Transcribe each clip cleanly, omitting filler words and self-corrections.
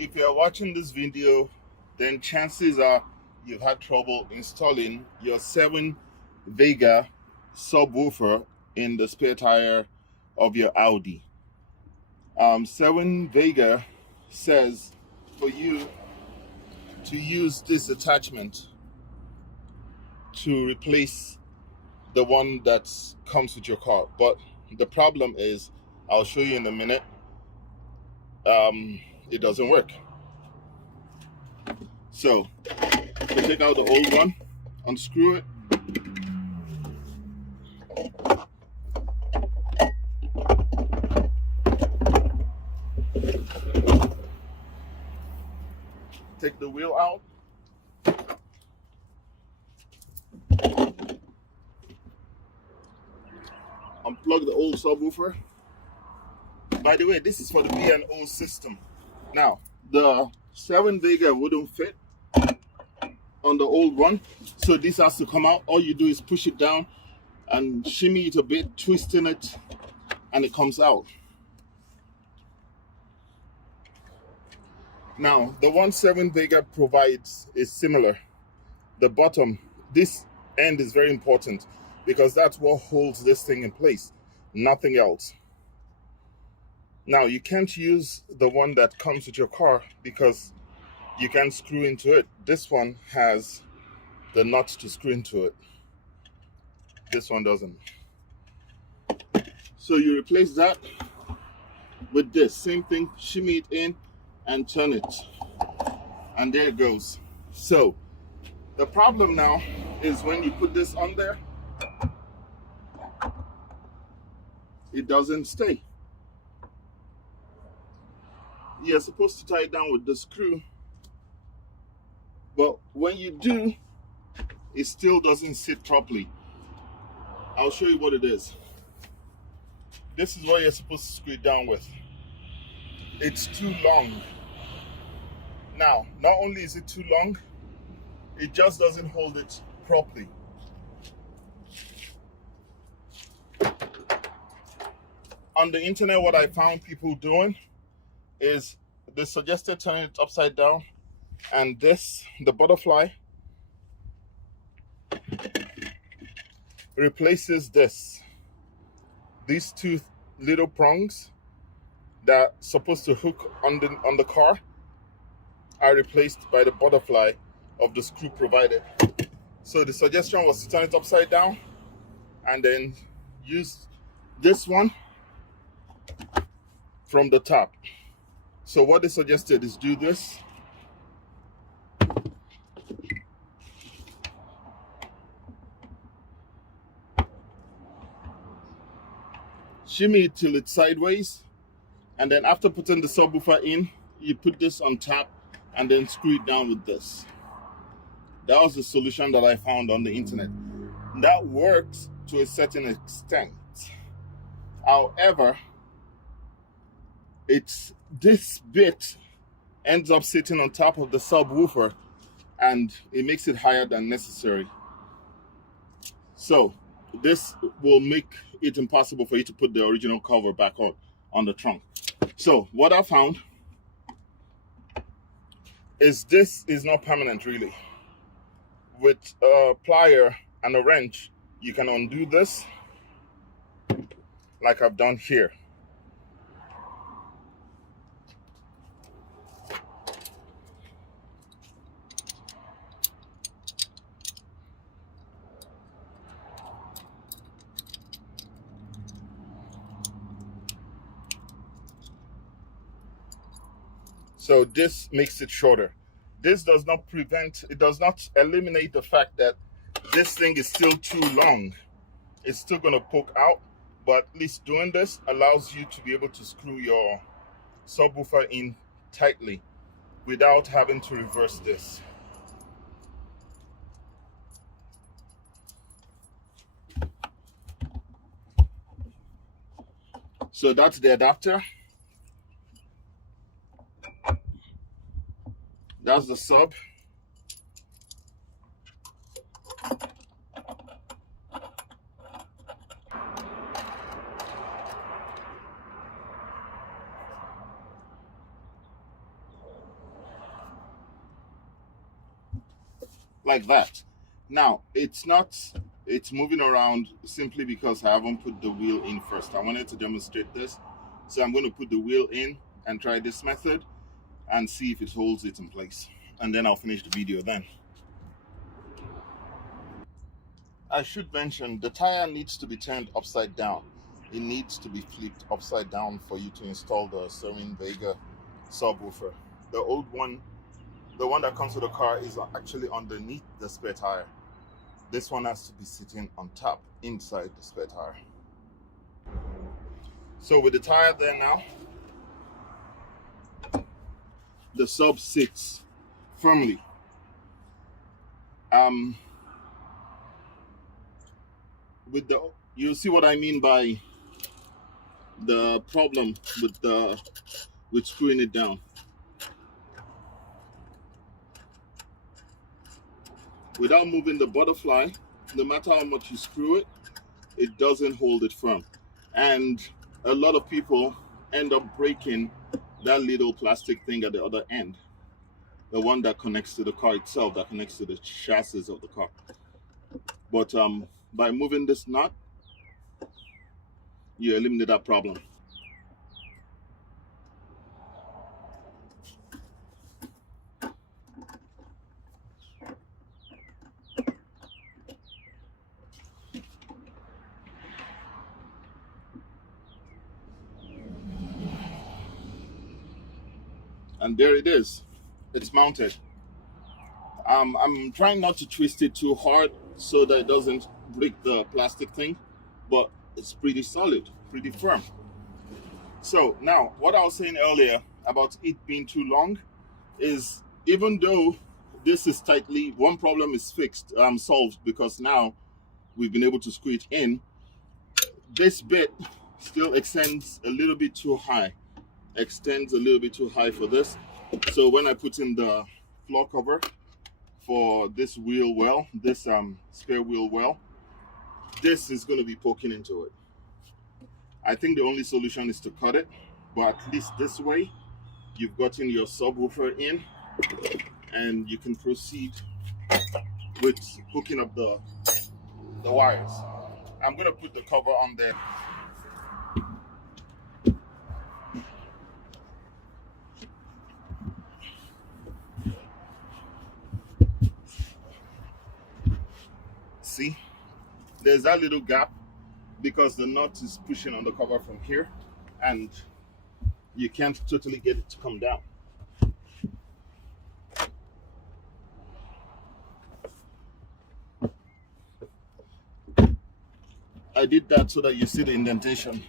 If you're watching this video, then chances are you've had trouble installing your Cerwin Vega subwoofer in the spare tire of your Audi. Cerwin Vega says for you to use this attachment to replace the one that comes with your car, but the problem is, I'll show you in a minute, it doesn't work. So we take out the old one, unscrew it, take the wheel out, unplug the old subwoofer. By the way, this is for the B&O system. Now, the Cerwin Vega wouldn't fit on the old one, so this has to come out. All you do is push it down and shimmy it a bit, twisting it, and it comes out. Now, the one Cerwin Vega provides is similar. The bottom, this end is very important because that's what holds this thing in place, nothing else. Now, you can't use the one that comes with your car because you can't screw into it. This one has the nut to screw into it. This one doesn't. So you replace that with this. Same thing, shimmy it in and turn it. And there it goes. So the problem now is when you put this on there, it doesn't stay. You're supposed to tie it down with the screw, but when you do, it still doesn't sit properly. I'll show you what it is. This is what you're supposed to screw it down with. It's too long. Now, not only is it too long, it just doesn't hold it properly. On the internet, what I found people doing is they suggested turning it upside down, and this, the butterfly, replaces this. These two little prongs that are supposed to hook on the car are replaced by the butterfly of the screw provided. So the suggestion was to turn it upside down and then use this one from the top. So what they suggested is do this. Shimmy it till it's sideways, and then after putting the subwoofer in, you put this on top and then screw it down with this. That was the solution that I found on the internet. That works to a certain extent. However, this bit ends up sitting on top of the subwoofer and it makes it higher than necessary. So this will make it impossible for you to put the original cover back on the trunk. So what I found is this is not permanent really. With a plier and a wrench, you can undo this like I've done here. So this makes it shorter. This does not it does not eliminate the fact that this thing is still too long. It's still going to poke out, but at least doing this allows you to be able to screw your subwoofer in tightly without having to reverse this. So that's the adapter. That's the sub. like that. Now it's moving around simply because I haven't put the wheel in first. I wanted to demonstrate this, so I'm going to put the wheel in and try this method and see if it holds it in place, and then I'll finish the video then. I should mention the tire needs to be turned upside down. It needs to be flipped upside down for you to install the Cerwin Vega subwoofer. The old one, the one that comes with the car, is actually underneath the spare tire. This one has to be sitting on top, inside the spare tire. So with the tire there now, the sub sits firmly. With the, you see what I mean by the problem with screwing it down. Without moving the butterfly, no matter how much you screw it, it doesn't hold it firm. And a lot of people end up breaking that little plastic thing at the other end, the one that connects to the car itself, that connects to the chassis of the car. But by moving this nut, you eliminate that problem. And there it is. It's mounted. I'm trying not to twist it too hard so that it doesn't break the plastic thing, but it's pretty solid, pretty firm. So now, what I was saying earlier about it being too long is, even though this is tightly, one problem is fixed, solved, because now we've been able to screw it in. This bit still extends a little bit too high, for this. So when I put in the floor cover for this wheel well, this spare wheel well, this is going to be poking into it. I think the only solution is to cut it, but at least this way you've gotten your subwoofer in and you can proceed with hooking up the wires. I'm going to put the cover on there. See, there's that little gap because the nut is pushing on the cover from here and you can't totally get it to come down. I did that so that you see the indentation.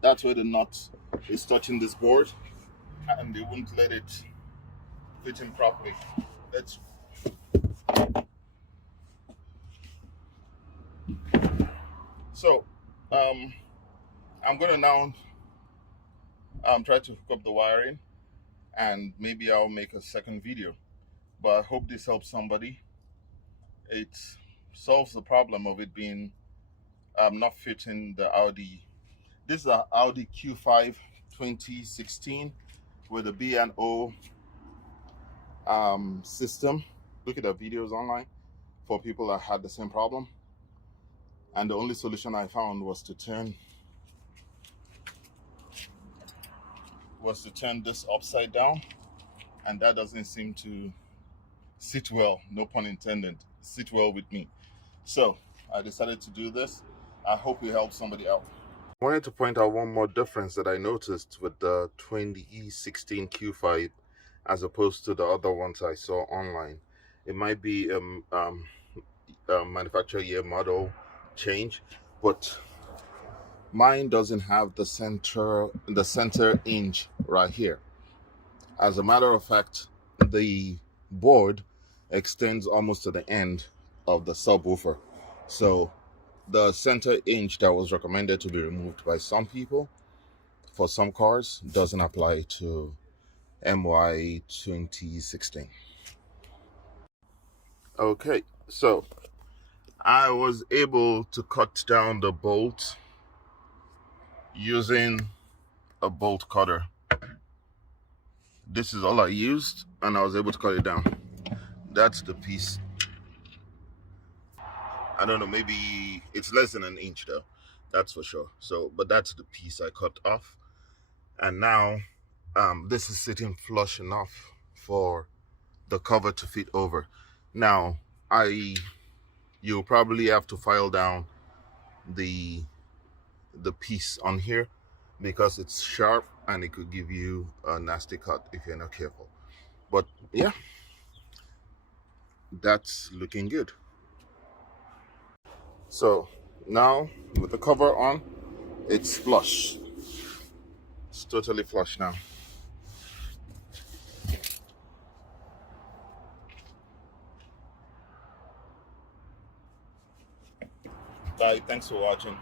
That's where the nut is touching this board and they won't let it fit in properly. So I'm gonna now try to hook up the wiring, and maybe I'll make a second video, but I hope this helps somebody. It solves the problem of it being not fitting the Audi. This is an Audi Q5 2016 with a B&O system. Look at the videos online for people that had the same problem, and the only solution I found was to turn this upside down, and that doesn't seem to sit well, no pun intended, sit well with me. So I decided to do this. I hope it helps somebody out. I wanted to point out one more difference that I noticed with the 2016 Q5 as opposed to the other ones I saw online. It might be a manufacturer year model change, but mine doesn't have the center hinge right here. As a matter of fact, the board extends almost to the end of the subwoofer. So the center hinge that was recommended to be removed by some people for some cars doesn't apply to MY 2016. Okay, so I was able to cut down the bolt using a bolt cutter. This is all I used, and I was able to cut it down. that's the piece. I don't know, maybe it's less than an inch though, that's for sure. So, but that's the piece I cut off. And now this is sitting flush enough for the cover to fit over. Now you'll probably have to file down the piece on here because it's sharp and it could give you a nasty cut if you're not careful. But yeah, that's looking good. So now with the cover on, it's flush. It's totally flush now. Bye, thanks for watching.